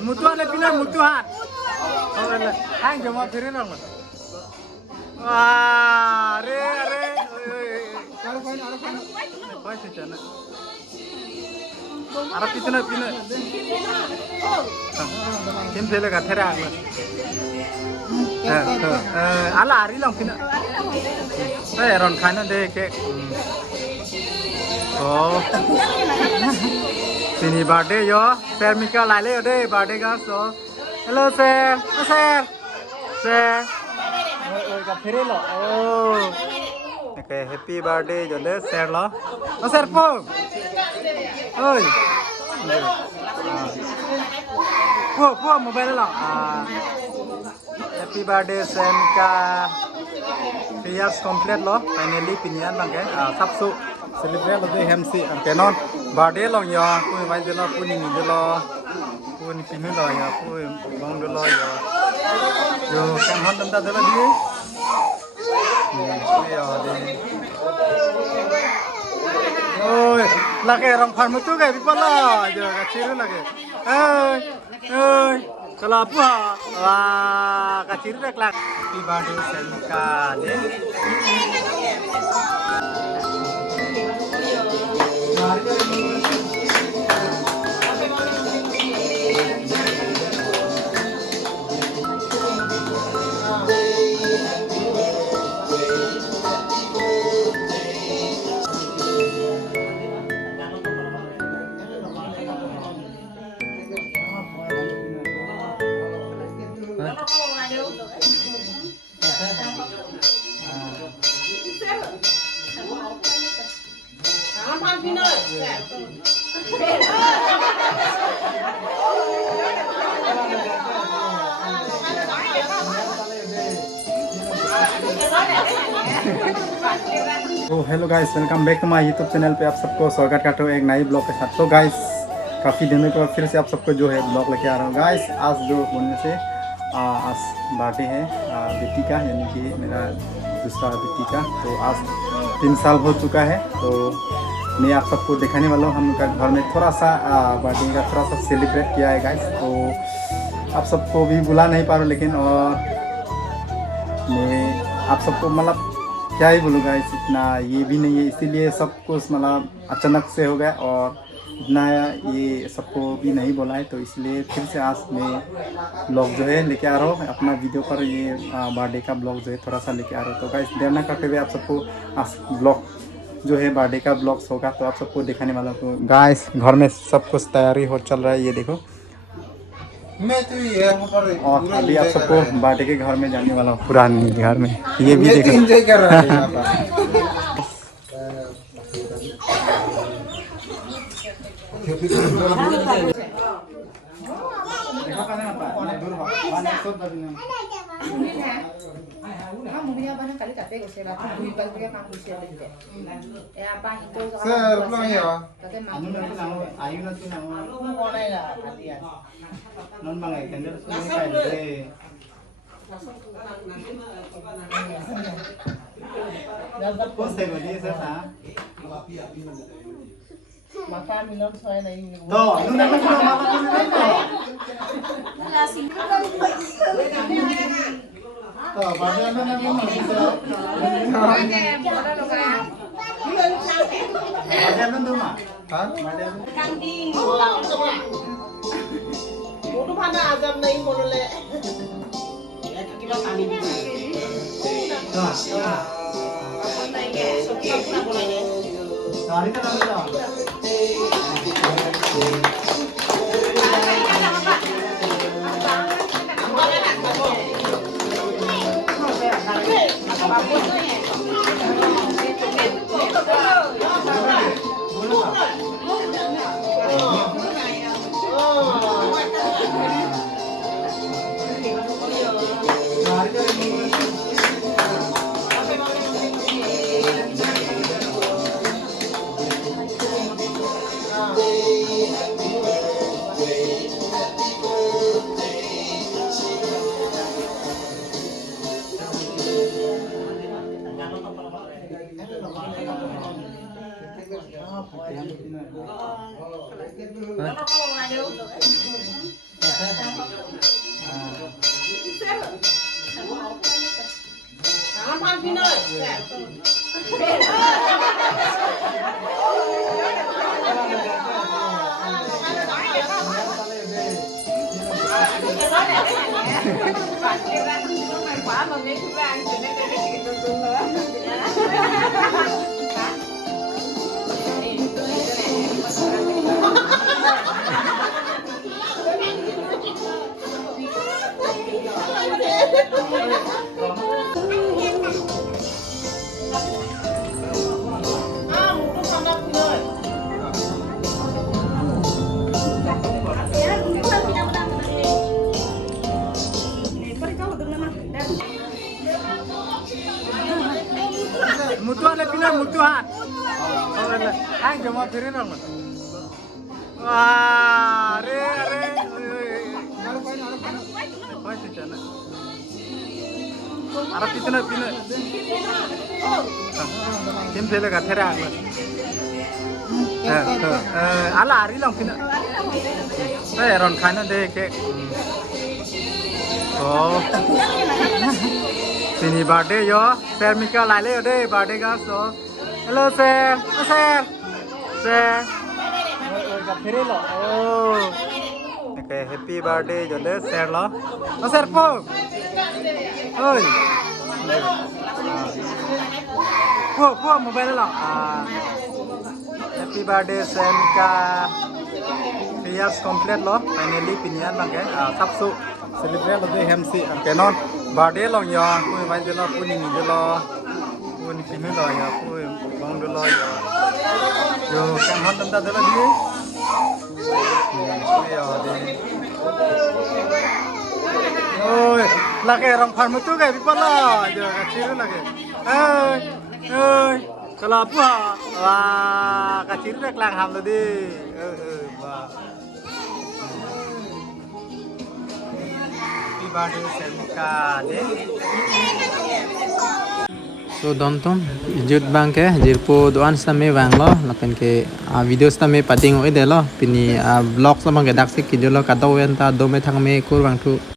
Mutu ada pindah mutuhan. Oh, hang jemaah kirim orang. Wah, are. Apa sih cina? Arab itu na pindah. Kim sele kathera ang. Ala ari lang pindah. Ron khana de ke. Oh. Sini birthday yo, Sir Mika lai le de birthday ka so. Hello Sir, Sir. Oi ka phire lo. Oh. Okay, happy birthday jo de Sir lo. Oh Sir po. Oi. Po mobile lo. Happy birthday Sir Mika. 3 years complete lo. Finally pinian bang ke. Sabsu. Celebrate lo de MC kenon birthday lo yo pui mai de lo pui ni de lo pui ni pinu lo yo pui bang de lo yo kan hon dam da de lo di yo de oi lage rong phan mutu ke pi pala yo ka chiru lage oi kala pu ha wa ka chiru rek lak happy birthday Selika de तो hello guys, welcome back to my YouTube channel पे आप सबको स्वागत करता हूँ एक नई blog के साथ। तो गाइस काफ़ी दिनों के बाद फिर से आप सबको जो है ब्लॉग लेके आ रहा हूँ। गाइस आज जो बोलने से आज बर्थडे है बेटी का, यानी कि मेरा दूसरा बेटी का। तो आज 3 साल हो चुका है। तो मैं आप सबको दिखाने वाला हूँ हम लोग का घर में थोड़ा सा बर्थडे का थोड़ा सा सेलिब्रेट किया है गाइस। तो आप सबको भी बुला नहीं पा रहा, लेकिन और मैं आप सबको मतलब क्या ही बोलूँगा, इतना ये भी नहीं है, इसीलिए सब कुछ मतलब अचानक से हो गया और इतना ये सबको भी नहीं बोला है। तो इसलिए फिर से आज मैं ब्लॉग जो है लेके आ रहा हूँ अपना वीडियो पर, ये बर्थडे का ब्लॉग जो है थोड़ा सा लेके आ रहा हूँ। तो गाइस देर ना करते हुए आप सबको आज ब्लॉग जो है बर्थडे का ब्लॉग्स होगा तो आप सबको दिखाने वाला हूँ। तो गाइस घर में सब कुछ तैयारी हो चल रहा है, ये देखो। और अभी आप सबको बर्थडे के घर में जाने वाला हूँ, पुरानी घर में, ये भी देखो। एंजॉय कर रहा है Makan minum saya na ini. No, quả mà mấy thứ vàng thì nó cái tung tung nữa mutua le pina mutua ang jama firin orang wah are apa sih cana Arab pina kim pele ka thera ala ari lang pina ron khana de ke oh Sini birthday yo, Sir Mika lại lấy ở đây birthday guys so. Hello Sir. Gặp thế đấy lo. Okay, happy birthday cho đấy Sir lo. Sir po. Ơi. Po mobile lo. Happy birthday Sir Mika. 3 years complete lo. Finally pinian bang ke. Sắp su. Celebrate lo deh MC. Okay non. Birthday lo yo, pui mai de lo pui ni de lo, pui ni pinu lo yo, pui bang de lo yo. Yo kan hot tanda de lo di. Yo de. Oi, lage rong phan mutu ke people lo, yo ka chiru lage. Oi, kalau apa? Wah, ka chiru dak lang ham lo di. Wah. So dontom jut bang ke jirpo doan same bang lo lapen ke video same pating oi de lo pini vlog sama ke dak sik ki jolo ka do enta do me thang me kur bang tu